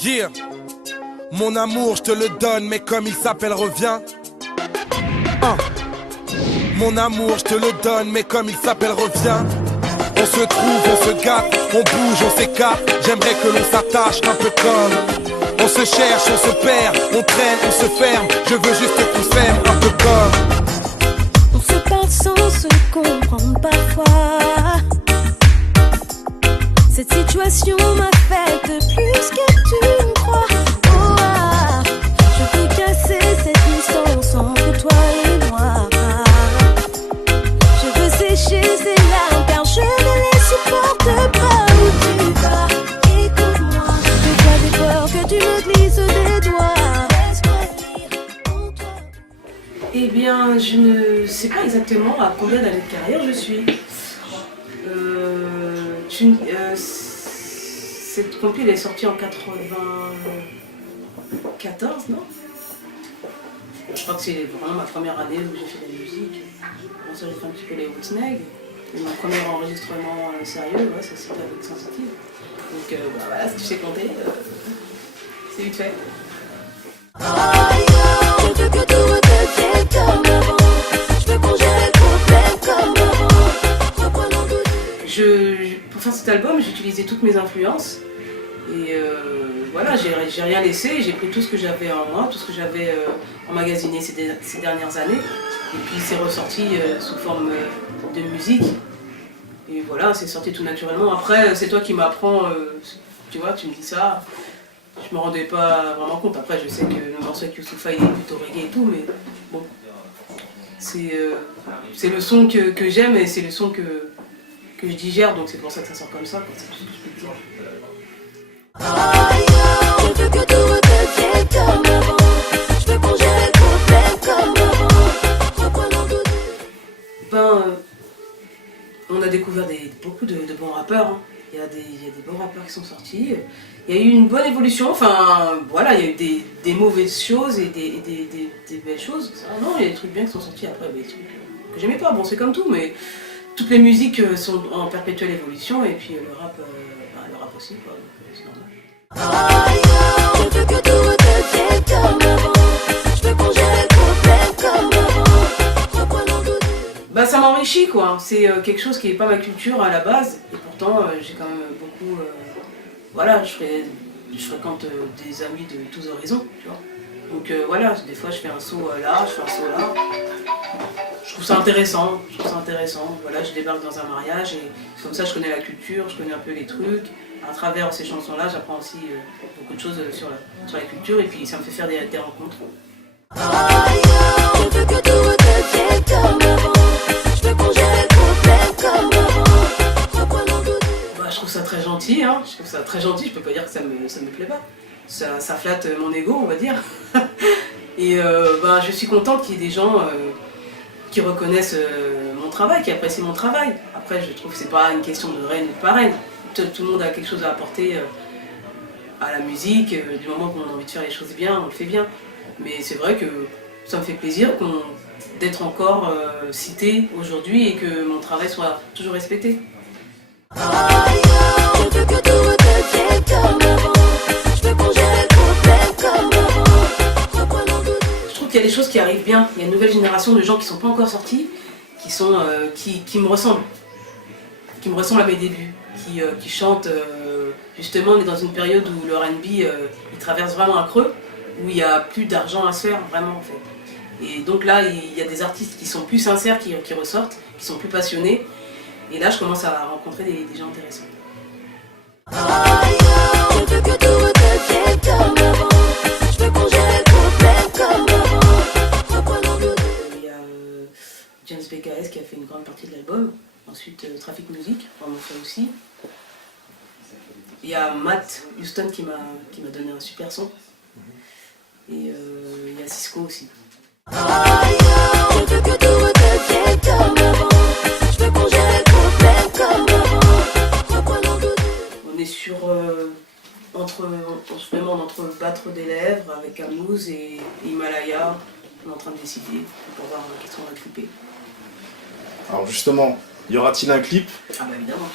Yeah. Mon amour, je te le donne, mais comme il s'appelle, reviens. Mon amour, je te le donne, mais comme il s'appelle, reviens. On se trouve, on se gâte, on bouge, on s'écarte. J'aimerais que l'on s'attache un peu comme. On se cherche, on se perd, on traîne, on se ferme. Je veux juste qu'on s'aime un peu comme. On se parle sans se comprendre parfois. Cette situation m'affecte plus que tu ne crois. Oh, ah, je veux casser cette distance entre toi et moi. Je veux sécher ces larmes car je ne les supporte pas. Où tu vas, écoute-moi. De quoi j'ai peur que tu me glisses des doigts. Laisse-moi lire en toi. Eh bien, je ne sais pas exactement à combien d'années de carrière je suis. Cette compil est sortie en 94, non? Je crois que c'est vraiment ma première année où j'ai fait de la musique. Bon, ça, j'ai fait un petit peu les Woodsnag. Et mon premier enregistrement sérieux, ouais, ça c'était avec Sensitive. Donc bah, voilà, si tu sais compter, c'est vite fait. Je veux que tout redevienne comme avant. Je veux qu'on gère complète comme avant. Reprenons tout. Pour faire cet album, j'ai utilisé toutes mes influences. Et voilà, j'ai rien laissé, j'ai pris tout ce que j'avais en moi, tout ce que j'avais emmagasiné ces dernières années. Et puis c'est ressorti sous forme de musique. Et voilà, c'est sorti tout naturellement. Après, c'est toi qui m'apprends, tu vois, tu me dis ça. Je me rendais pas vraiment compte. Après, je sais que le morceau avec Youssoupha, il est plutôt reggae et tout, mais bon. C'est le son que j'aime et c'est le son que je digère, donc c'est pour ça que ça sort comme ça. C'est tout ce que je peux te dire. Je veux que tout redevienne comme avant. Je veux qu'on gère complète comme avant. Reprenons tout. Ben, on a découvert beaucoup de bons rappeurs. Hein. Il y a des bons rappeurs qui sont sortis. Il y a eu une bonne évolution. Enfin, voilà, il y a eu des mauvaises choses et des belles choses. Non, il y a des trucs bien qui sont sortis après, des trucs que j'aimais pas. Bon, c'est comme tout, mais toutes les musiques sont en perpétuelle évolution et puis le rap aussi, quoi. C'est normal. Je veux que tout redevienne comme avant. Je veux qu'on gère complète comme avant. Reprenons tout. Bah, ça m'enrichit, quoi. C'est quelque chose qui n'est pas ma culture à la base. Et pourtant, j'ai quand même beaucoup... voilà, je fréquente des amis de tous horizons, tu vois. Donc voilà, des fois je fais un saut là, je fais un saut là. Je trouve ça intéressant, Voilà, je débarque dans un mariage et comme ça je connais la culture, je connais un peu les trucs. À travers ces chansons-là, j'apprends aussi beaucoup de choses sur la culture et puis ça me fait faire des rencontres. Je veux que tout redevienne comme avant. Je veux qu'on gère complète comme avant. Reprenons tout. Bah, je trouve ça très gentil, hein. Je trouve ça très gentil, je peux pas dire que ça me plaît pas. Ça flatte mon ego, on va dire. Et bah, je suis contente qu'il y ait des gens qui reconnaissent mon travail, qui apprécient mon travail. Après, je trouve que c'est pas une question de reine ou de parraine. Tout le monde a quelque chose à apporter à la musique. Du moment qu'on a envie de faire les choses bien, on le fait bien. Mais c'est vrai que ça me fait plaisir d'être encore cité aujourd'hui et que mon travail soit toujours respecté. Je veux que tout redevienne comme avant. Je veux qu'on gère complète comme avant. Reprenons tout. Je trouve qu'il y a des choses qui arrivent bien. Il y a une nouvelle génération de gens qui ne sont pas encore sortis, qui me ressemblent. Qui me ressemblent à mes débuts. Qui chantent, justement, on est dans une période où le R&B, il traverse vraiment un creux, où il n'y a plus d'argent à se faire, vraiment, en fait. Et donc là, il y a des artistes qui sont plus sincères, qui ressortent, qui sont plus passionnés. Et là, je commence à rencontrer des gens intéressants. Je veux que tout redevienne comme avant. Je veux qu'on gère complète comme avant. Reprenons tout. Il y a James BKS qui a fait une grande partie de l'album. Ensuite, Traffic Music, on en fait aussi. Il y a Matt Houston qui m'a donné un super son. Et il y a Cisco aussi. Je veux que tout redevienne comme avant. Je veux qu'on gère complète comme avant. Reprenons tout. On est sur on se demande entre Battre des lèvres avec Amouze et Himalaya. On est en train de décider pour voir qu'est-ce qu'on va couper. Alors justement, Y aura-t-il un clip? Ah bah évidemment,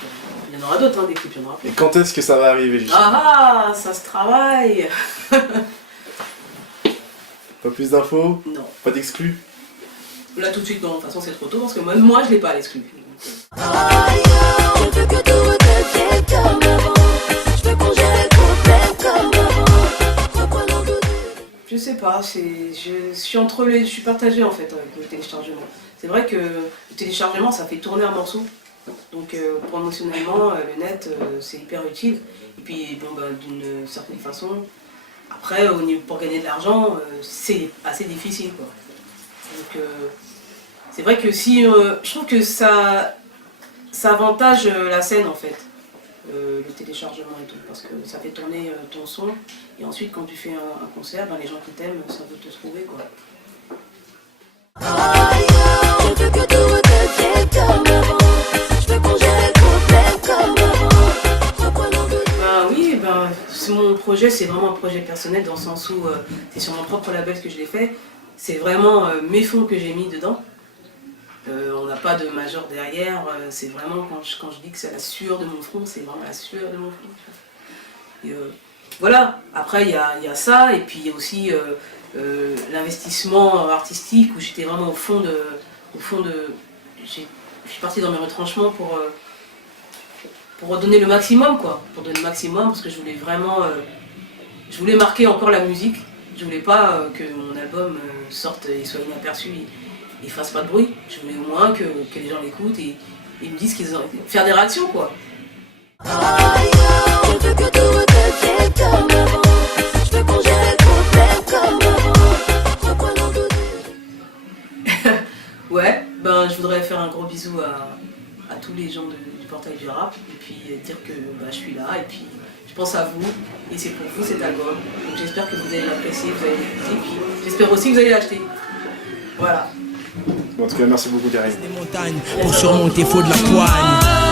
il y en aura d'autres, hein, des clips, il y en aura plus. Et quand est-ce que ça va arriver justement? Ah ah, ça se travaille. Pas plus d'infos? Non. Pas d'exclus? Là tout de suite, non, de toute façon c'est trop tôt, parce que même moi je l'ai pas à l'exclu. Je veux que tout redevienne comme avant. Je veux qu'on gère les problèmes comme avant. Reprenons tout. Je sais pas, je suis entre les. Je suis partagée en fait avec le téléchargement. C'est vrai que le téléchargement ça fait tourner un morceau. Donc promotionnellement, le net c'est hyper utile. Et puis bon bah d'une certaine façon, après pour gagner de l'argent, c'est assez difficile quoi. Donc c'est vrai que si je trouve que ça avantage la scène en fait. Le téléchargement et tout, parce que ça fait tourner ton son, et ensuite quand tu fais un concert, ben, les gens qui t'aiment, ça peut te trouver quoi. Je veux que tout redevienne comme avant. Je veux qu'on gère les problèmes comme avant. Reprenons tout. Ben oui, ben, mon projet c'est vraiment un projet personnel dans le sens où c'est sur mon propre label que je l'ai fait, c'est vraiment mes fonds que j'ai mis dedans. On n'a pas de major derrière, c'est vraiment quand je dis que c'est la sueur de mon front, c'est vraiment la sueur de mon front. Et, voilà, après il y a ça, et puis il y a aussi l'investissement artistique où j'étais vraiment au fond de. Je suis partie dans mes retranchements pour donner le maximum quoi. Pour donner le maximum parce que je voulais vraiment. Je voulais marquer encore la musique, je voulais pas que mon album sorte et soit inaperçu. Ils fassent pas de bruit. Je voulais au moins que les gens l'écoutent et me disent qu'ils ont faire des réactions quoi. Je veux que tout redevienne comme avant. Je veux qu'on gère les problèmes comme avant. Reprenons tout. Ouais, ben je voudrais faire un gros bisou à tous les gens du portail du rap et puis dire que bah, je suis là et puis je pense à vous et c'est pour vous cet album. Donc j'espère que vous allez l'apprécier, vous allez l'écouter, puis j'espère aussi que vous allez l'acheter. Voilà. En tout cas, merci beaucoup, Karine. Des montagnes pour surmonter, faut de la poigne.